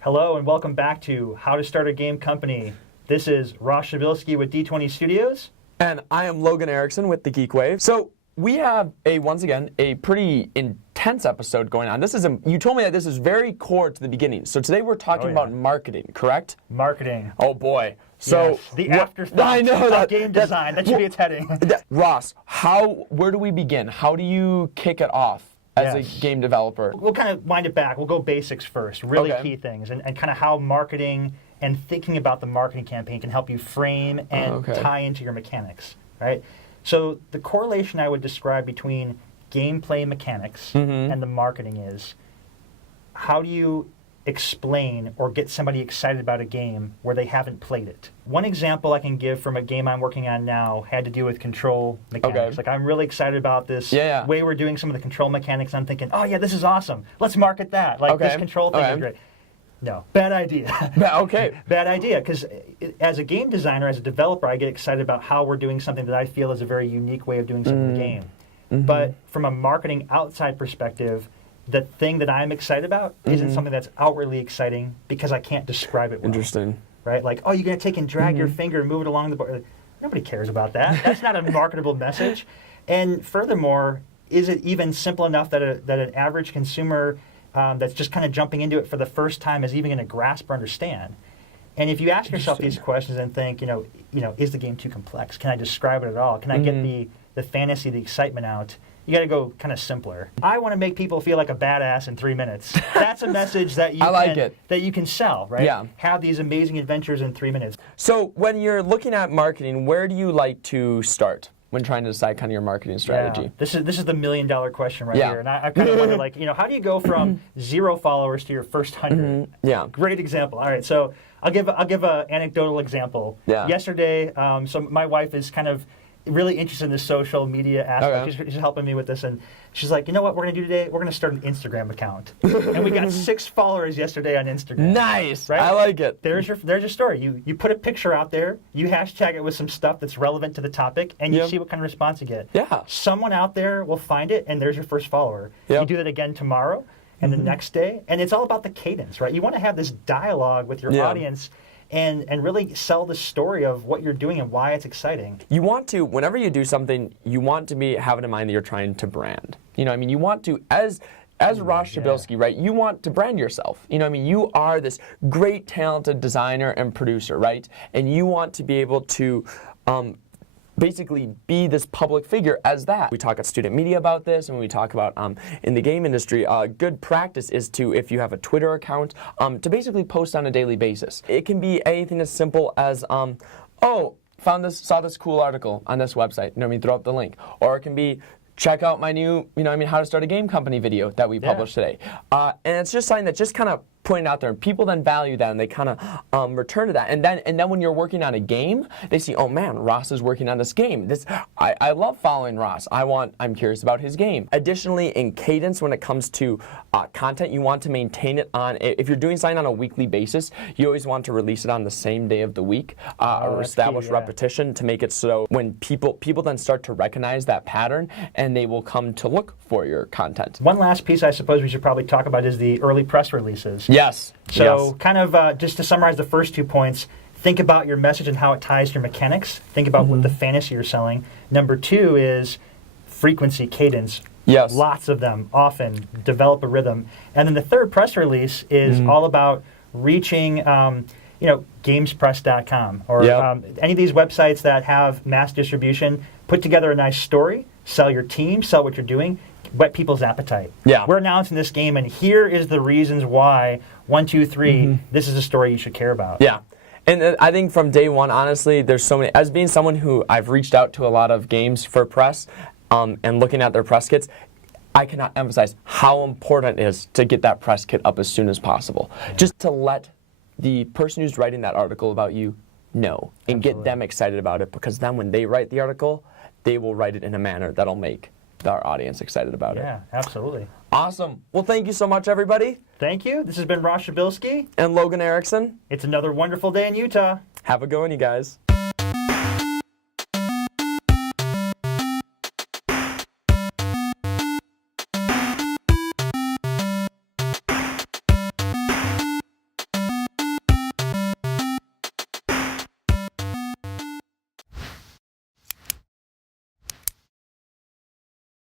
Hello and welcome back to How to Start a Game Company. This is Ross Shabilsky with D20 Studios. And I am Logan Erickson with the Geek Wave. So we have, once again, a pretty intense episode going on. You told me that this is very core to the beginning. So today we're talking about marketing, correct? Marketing. Oh boy. So yes, the afterthought of game design. That should be its heading. Ross, where do we begin? How do you kick it off as a game developer? We'll kind of wind it back. We'll go basics first, really key things, and kind of how marketing and thinking about the marketing campaign can help you frame and tie into your mechanics, right? So the correlation I would describe between gameplay mechanics and the marketing is, how do you explain or get somebody excited about a game where they haven't played it? One example I can give from a game I'm working on now had to do with control mechanics. Like, I'm really excited about this way we're doing some of the control mechanics. I'm thinking, oh yeah, this is awesome. Let's market that. Like, this control thing is great. No, bad idea. Bad idea, because as a game designer, as a developer, I get excited about how we're doing something that I feel is a very unique way of doing something in the game. But from a marketing outside perspective, the thing that I'm excited about isn't something that's outwardly exciting because I can't describe it well. Interesting. Right? Like, oh, you're going to take and drag your finger and move it along the board. Nobody cares about that. That's not a marketable message. And furthermore, is it even simple enough that an average consumer that's just kind of jumping into it for the first time is even going to grasp or understand? And if you ask yourself these questions and think, is the game too complex? Can I describe it at all? Can I get the fantasy, the excitement out? You got to go kind of simpler. I want to make people feel like a badass in 3 minutes. That's a message that you can sell, right? Yeah. Have these amazing adventures in 3 minutes. So when you're looking at marketing, where do you like to start when trying to decide kind of your marketing strategy? Yeah. This is the $1 million question right here. And I kind of wonder, like, how do you go from 0 followers to your first 100? Yeah. Great example. All right, so I'll give an anecdotal example. Yeah. Yesterday, so my wife is kind of really interested in the social media aspect. She's helping me with this, and she's like, you know what we're going to do today? We're going to start an Instagram account. And we got 6 followers yesterday on Instagram. Nice. Right? I like it. There's your story. You put a picture out there, you hashtag it with some stuff that's relevant to the topic, and you see what kind of response you get. Yeah. Someone out there will find it, and there's your first follower. You do that again tomorrow, and the next day, and it's all about the cadence, right? You want to have this dialogue with your audience and really sell the story of what you're doing and why it's exciting. You want to, whenever you do something, you want to have it in mind that you're trying to brand. You want to, as Ross Shabilsky, right, you want to brand yourself. You are this great, talented designer and producer, right? And you want to be able to basically be this public figure as that. We talk at student media about this, and when we talk about in the game industry, good practice is to, if you have a Twitter account, to basically post on a daily basis. It can be anything as simple as, saw this cool article on this website, throw up the link. Or it can be, check out my new, how to start a game company video that we published today. And it's just something that just kind of putting out there, and people then value that, and they kind of return to that. And then when you're working on a game, they see, oh man, Ross is working on this game. I love following Ross. I'm curious about his game. Additionally, in Cadence, when it comes to content, you want to maintain it on. If you're doing something on a weekly basis, you always want to release it on the same day of the week, or establish repetition to make it so when people then start to recognize that pattern, and they will come to look for your content. One last piece I suppose we should probably talk about is the early press releases. Yes. So kind of just to summarize the first 2 points, think about your message and how it ties to your mechanics. Think about what the fantasy you're selling. Number 2 is frequency, cadence. Yes. Lots of them, often. Develop a rhythm. And then the third press release is all about reaching, gamespress.com or any of these websites that have mass distribution. Put together a nice story, sell your team, sell what you're doing, whet people's appetite. Yeah. We're announcing this game, and here is the reasons why. 1, 2, 3. This is a story you should care about. Yeah. And I think from day one, honestly, there's so many. As being someone who I've reached out to a lot of games for press and looking at their press kits, I cannot emphasize how important it is to get that press kit up as soon as possible. Just to let the person who's writing that article about you know and get them excited about it, because then when they write the article, they will write it in a manner that'll make our audience excited about it. Yeah, absolutely. Awesome. Well, thank you so much, everybody. Thank you. This has been Ross Shabilsky and Logan Erickson. It's another wonderful day in Utah. Have a good one, you guys.